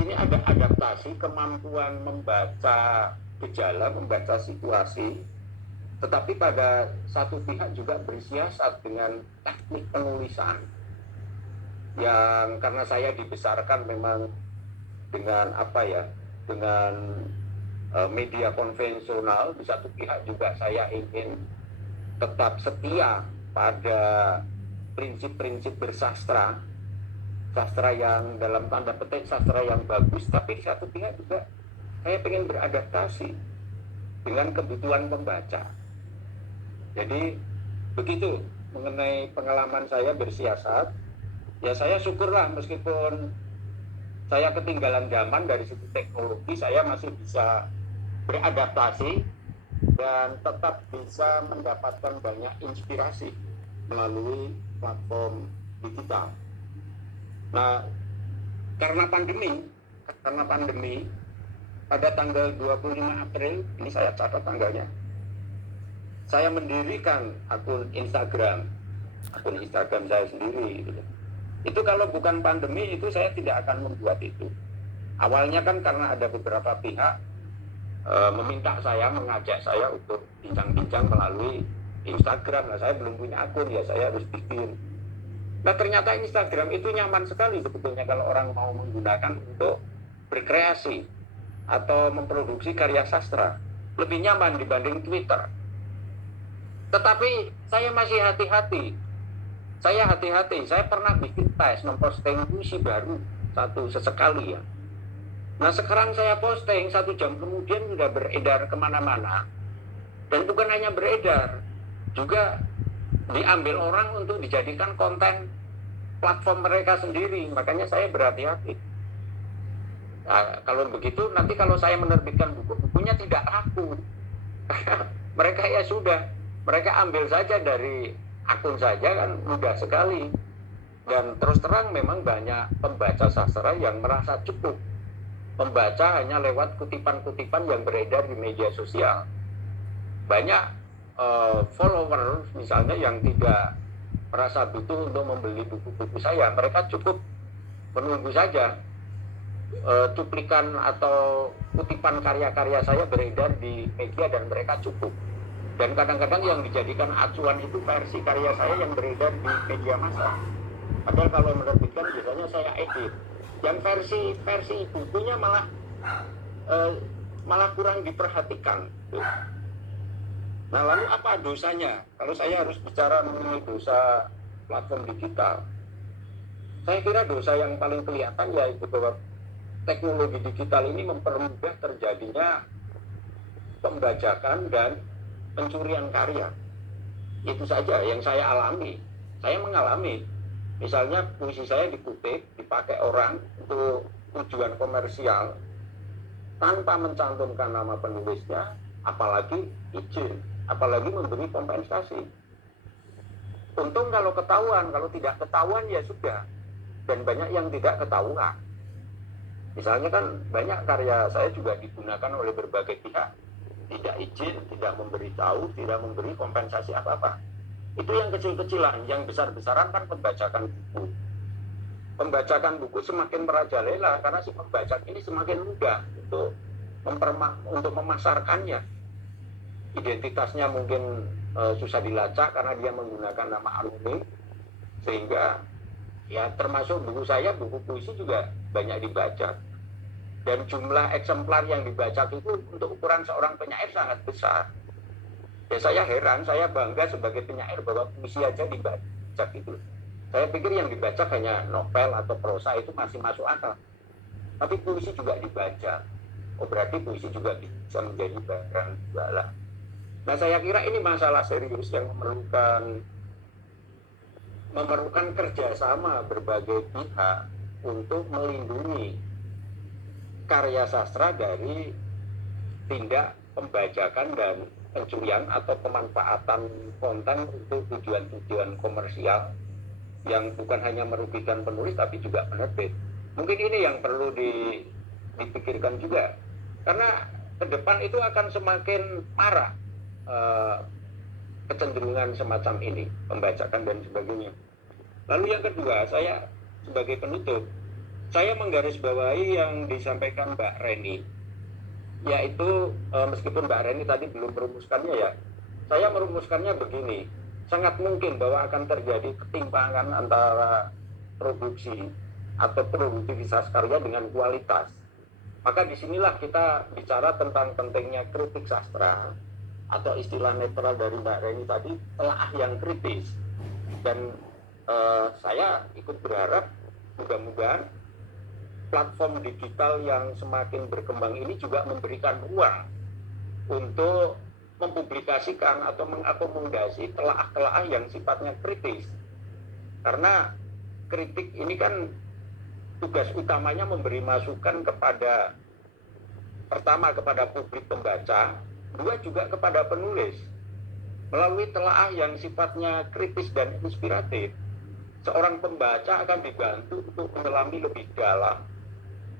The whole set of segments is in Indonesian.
sini ada adaptasi, kemampuan membaca gejala, membaca situasi, tetapi pada satu pihak juga bersiasat dengan teknik penulisan yang karena saya dibesarkan memang dengan apa ya, dengan media konvensional. Di satu pihak juga saya ingin tetap setia pada prinsip-prinsip bersastra, sastra yang dalam tanda petik sastra yang bagus, tapi di satu pihak juga saya ingin beradaptasi dengan kebutuhan pembaca. Jadi begitu mengenai pengalaman saya bersiasat. Ya saya syukurlah meskipun saya ketinggalan zaman dari segi teknologi, saya masih bisa beradaptasi dan tetap bisa mendapatkan banyak inspirasi melalui platform digital. Nah, karena pandemi pada tanggal 25 April, ini saya catat tanggalnya, saya mendirikan akun Instagram saya sendiri gitu. Itu kalau bukan pandemi itu saya tidak akan membuat itu. Awalnya kan karena ada beberapa pihak meminta saya, mengajak saya untuk bincang-bincang melalui Instagram. Nah, saya belum punya akun, ya saya harus bikin. Nah, ternyata Instagram itu nyaman sekali sebetulnya kalau orang mau menggunakan untuk berkreasi atau memproduksi karya sastra. Lebih nyaman dibanding Twitter. Tetapi saya masih hati-hati. Saya pernah bikin tes, memposting puisi baru sesekali ya. Nah, sekarang saya posting 1 jam kemudian sudah beredar kemana-mana. Dan bukan hanya beredar, juga diambil orang untuk dijadikan konten platform mereka sendiri. Makanya saya berhati-hati. Nah, kalau begitu nanti kalau saya menerbitkan bukunya tidak laku. Mereka ya sudah, mereka ambil saja dari akun saja, kan mudah sekali. Dan terus terang memang banyak pembaca sastra yang merasa cukup membaca hanya lewat kutipan-kutipan yang beredar di media sosial. Banyak follower misalnya yang tidak merasa butuh untuk membeli buku-buku saya, mereka cukup menunggu saja cuplikan atau kutipan karya-karya saya beredar di media dan mereka cukup. Dan kadang-kadang yang dijadikan acuan itu versi karya saya yang beredar di media massa. Padahal kalau menerbitkan biasanya saya edit. Yang versi bukunya malah kurang diperhatikan. Nah, lalu apa dosanya? Kalau saya harus bicara mengenai dosa platform digital, saya kira dosa yang paling kelihatan yaitu bahwa teknologi digital ini mempermudah terjadinya pembajakan dan pencurian karya. Itu saja yang saya alami. Saya mengalami, misalnya puisi saya dikutip, dipakai orang untuk tujuan komersial tanpa mencantumkan nama penulisnya, apalagi izin, apalagi memberi kompensasi. Untung kalau ketahuan, kalau tidak ketahuan ya sudah. Dan banyak yang tidak ketahuan. Misalnya kan banyak karya saya juga digunakan oleh berbagai pihak, tidak izin, tidak memberitahu, tidak memberi kompensasi apa-apa. Itu yang kecil-kecilan. Yang besar-besaran kan pembacakan buku. Pembacakan buku semakin merajalela karena si pembacaan ini semakin mudah untuk memasarkannya. Identitasnya mungkin susah dilacak karena dia menggunakan nama anonim, sehingga ya termasuk buku saya, buku puisi juga banyak dibaca. Dan jumlah eksemplar yang dibaca itu untuk ukuran seorang penyair sangat besar. Ya saya heran, saya bangga sebagai penyair bahwa puisi aja dibaca gitu. Saya pikir yang dibaca hanya novel atau prosa itu masih masuk akal. Tapi puisi juga dibaca. Oh, berarti puisi juga bisa menjadi barang jualan. Nah, saya kira ini masalah serius yang memerlukan kerjasama berbagai pihak untuk melindungi karya sastra dari tindak pembajakan dan pencurian atau pemanfaatan konten untuk tujuan-tujuan komersial yang bukan hanya merugikan penulis tapi juga penerbit. Mungkin ini yang perlu dipikirkan juga, karena ke depan itu akan semakin parah kecenderungan semacam ini, pembajakan dan sebagainya. Lalu yang kedua, saya sebagai penutup, Saya menggarisbawahi yang disampaikan Mbak Reni, yaitu meskipun Mbak Reni tadi belum merumuskannya ya, saya merumuskannya begini, sangat mungkin bahwa akan terjadi ketimpangan antara produksi atau produktivitas karya dengan kualitas. Maka disinilah kita bicara tentang pentingnya kritik sastra, atau istilah netral dari Mbak Reni tadi, telaah yang kritis. Dan saya ikut berharap mudah-mudahan platform digital yang semakin berkembang ini juga memberikan ruang untuk mempublikasikan atau mengakomodasi telaah-telaah yang sifatnya kritis. Karena kritik ini kan tugas utamanya memberi masukan kepada, pertama kepada publik pembaca, dua juga kepada penulis. Melalui telaah yang sifatnya kritis dan inspiratif, seorang pembaca akan dibantu untuk menyelami lebih dalam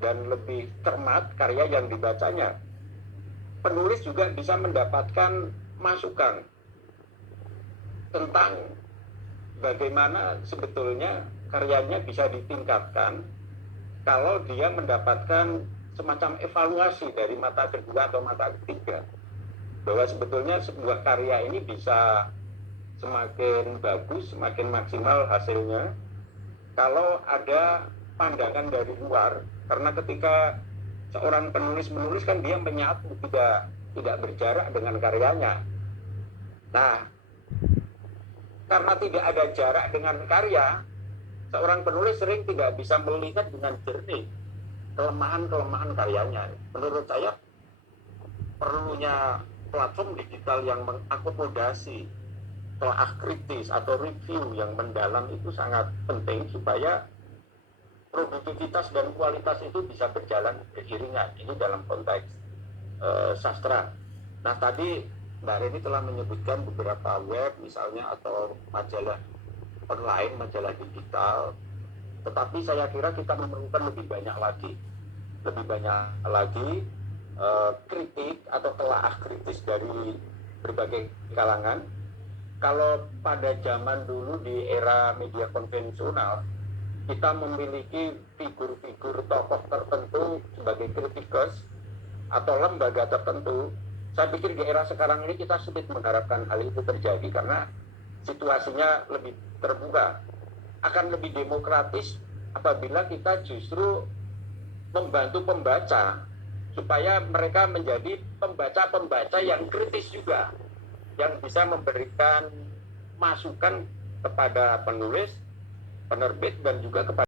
dan lebih cermat karya yang dibacanya. Penulis juga bisa mendapatkan masukan tentang bagaimana sebetulnya karyanya bisa ditingkatkan kalau dia mendapatkan semacam evaluasi dari mata kedua atau mata ketiga, bahwa sebetulnya sebuah karya ini bisa semakin bagus, semakin maksimal hasilnya kalau ada pandangan dari luar. Karena ketika seorang penulis menulis kan dia menyatu, tidak berjarak dengan karyanya. Nah, karena tidak ada jarak dengan karya, seorang penulis sering tidak bisa melihat dengan jernih kelemahan-kelemahan karyanya. Menurut saya perlunya platform digital yang mengakomodasi telaah kritis atau review yang mendalam itu sangat penting supaya produktivitas dan kualitas itu bisa berjalan beriringan. Ini dalam konteks sastra. Nah, tadi Mbak Reni telah menyebutkan beberapa web misalnya atau majalah online, majalah digital. Tetapi saya kira kita memerlukan lebih banyak lagi kritik atau telaah kritis dari berbagai kalangan. Kalau pada zaman dulu di era media konvensional, kita memiliki figur-figur tokoh tertentu sebagai kritikus atau lembaga tertentu. Saya pikir di era sekarang ini kita sulit mengharapkan hal itu terjadi karena situasinya lebih terbuka. Akan lebih demokratis apabila kita justru membantu pembaca supaya mereka menjadi pembaca-pembaca yang kritis juga, yang bisa memberikan masukan kepada penulis, penerbit, dan juga kepada